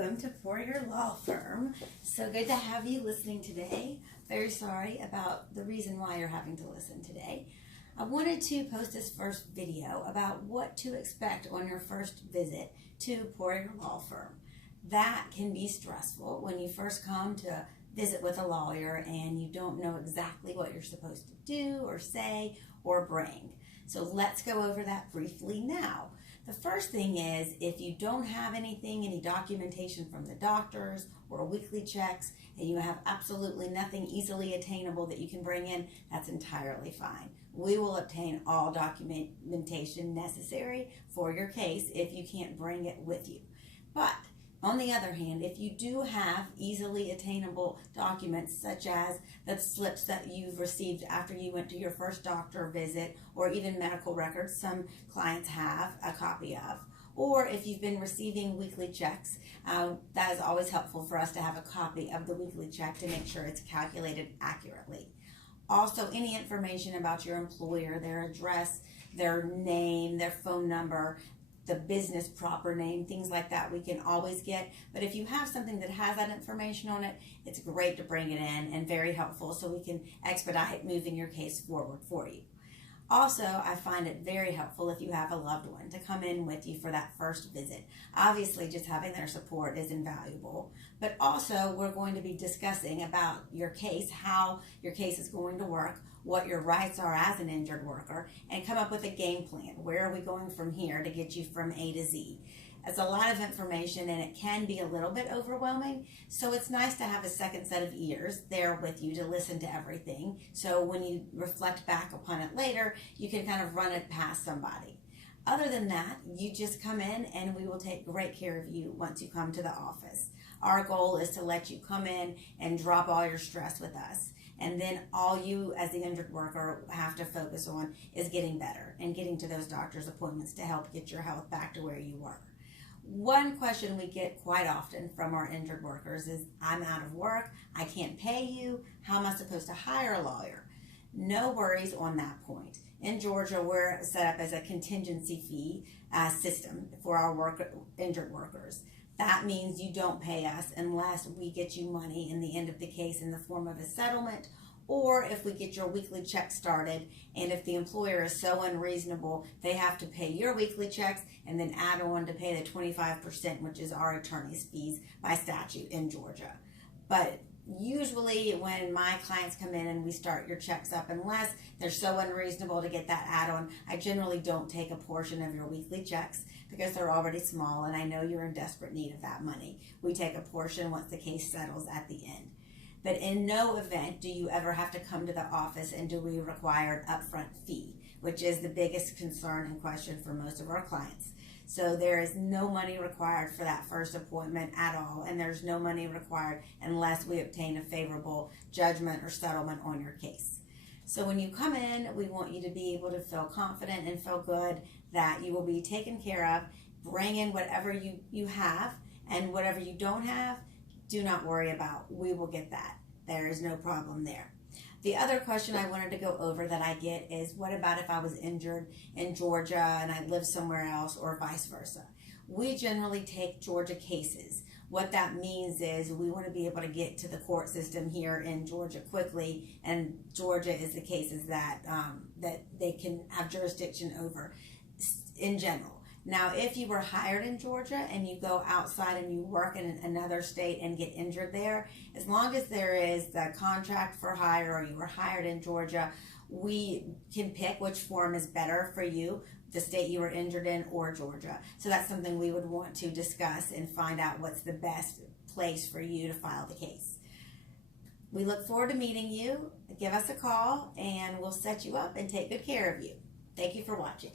welcome to Poirier Law Firm. So good to have you listening today. Very sorry about the reason why you're having to listen today. I wanted to post this first video about what to expect on your first visit to Poirier Law Firm. That can be stressful when you first come to visit with a lawyer and you don't know exactly what you're supposed to do or say or bring. So let's go over that briefly now. The first thing is, if you don't have any documentation from the doctors or weekly checks, and you have absolutely nothing easily attainable that you can bring in, that's entirely fine. We will obtain all documentation necessary for your case if you can't bring it with you. But on the other hand, if you do have easily attainable documents, such as the slips that you've received after you went to your first doctor visit, or even medical records some clients have a copy of, or if you've been receiving weekly checks, that is always helpful for us to have a copy of the weekly check to make sure it's calculated accurately. Also, any information about your employer, their address, their name, their phone number, the business proper name, things like that we can always get. But if you have something that has that information on it, it's great to bring it in and very helpful so we can expedite moving your case forward for you. Also, I find it very helpful if you have a loved one to come in with you for that first visit. Obviously, just having their support is invaluable, but also we're going to be discussing about your case, how your case is going to work, what your rights are as an injured worker, and come up with a game plan. Where are we going from here to get you from A to Z? It's a lot of information and it can be a little bit overwhelming, so it's nice to have a second set of ears there with you to listen to everything, so when you reflect back upon it later, you can kind of run it past somebody. Other than that, you just come in and we will take great care of you once you come to the office. Our goal is to let you come in and drop all your stress with us. And then all you as the injured worker have to focus on is getting better and getting to those doctor's appointments to help get your health back to where you were. One question we get quite often from our injured workers is, I'm out of work, I can't pay you, how am I supposed to hire a lawyer? No worries on that point. In Georgia, we're set up as a contingency fee system for our injured workers. That means you don't pay us unless we get you money in the end of the case in the form of a settlement, or if we get your weekly check started, and if the employer is so unreasonable, they have to pay your weekly checks and then add on to pay the 25%, which is our attorney's fees by statute in Georgia. But usually when my clients come in and we start your checks up, unless they're so unreasonable to get that add-on, I generally don't take a portion of your weekly checks because they're already small and I know you're in desperate need of that money. We take a portion once the case settles at the end. But in no event do you ever have to come to the office and do we require an upfront fee, which is the biggest concern and question for most of our clients. So there is no money required for that first appointment at all, and there's no money required unless we obtain a favorable judgment or settlement on your case. So when you come in, we want you to be able to feel confident and feel good that you will be taken care of. Bring in whatever you have, and whatever you don't have, do not worry about. We will get that. There is no problem there. The other question I wanted to go over that I get is, what about if I was injured in Georgia and I live somewhere else, or vice versa? We generally take Georgia cases. What that means is we want to be able to get to the court system here in Georgia quickly, and Georgia is the cases that they can have jurisdiction over in general. Now, if you were hired in Georgia and you go outside and you work in another state and get injured there, as long as there is the contract for hire or you were hired in Georgia, we can pick which form is better for you, the state you were injured in or Georgia. So that's something we would want to discuss and find out what's the best place for you to file the case. We look forward to meeting you. Give us a call and we'll set you up and take good care of you. Thank you for watching.